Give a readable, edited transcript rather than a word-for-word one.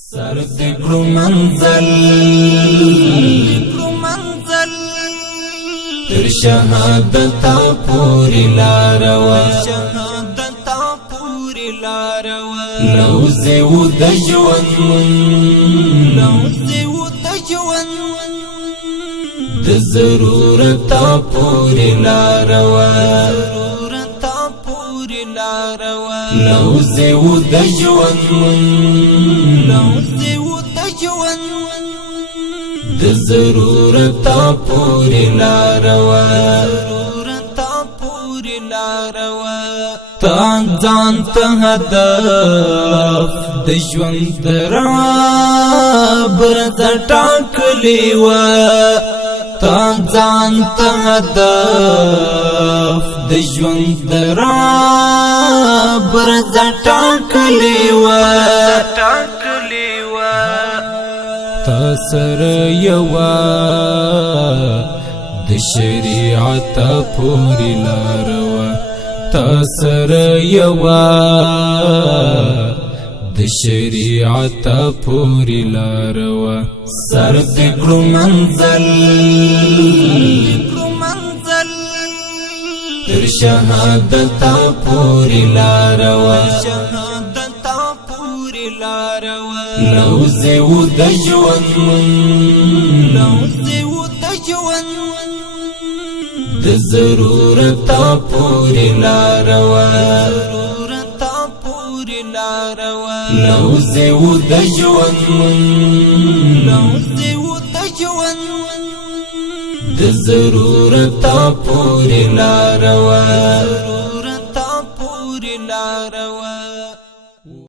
سر دکړو منزل تر شهادت پوری لاروا لوزه و د ژوند د ضرورت پوری لاروا لوزه و د ژوند د ضرورت پوری لاروا تا ځان ته هدف د ژوند برد ټاکلی و تا ځان ته هدف د ژوند برد ټاکلی و تا سره یوا د شریعت پوری لاروا تا سره یوا د شریعت پوری لاروا سر دکړو منزل تر شهادت پوری لاروا لوزه و د ژوند د ضرورت پوری لاروا لوزه و د ژوند د ضرورت پوری لاروا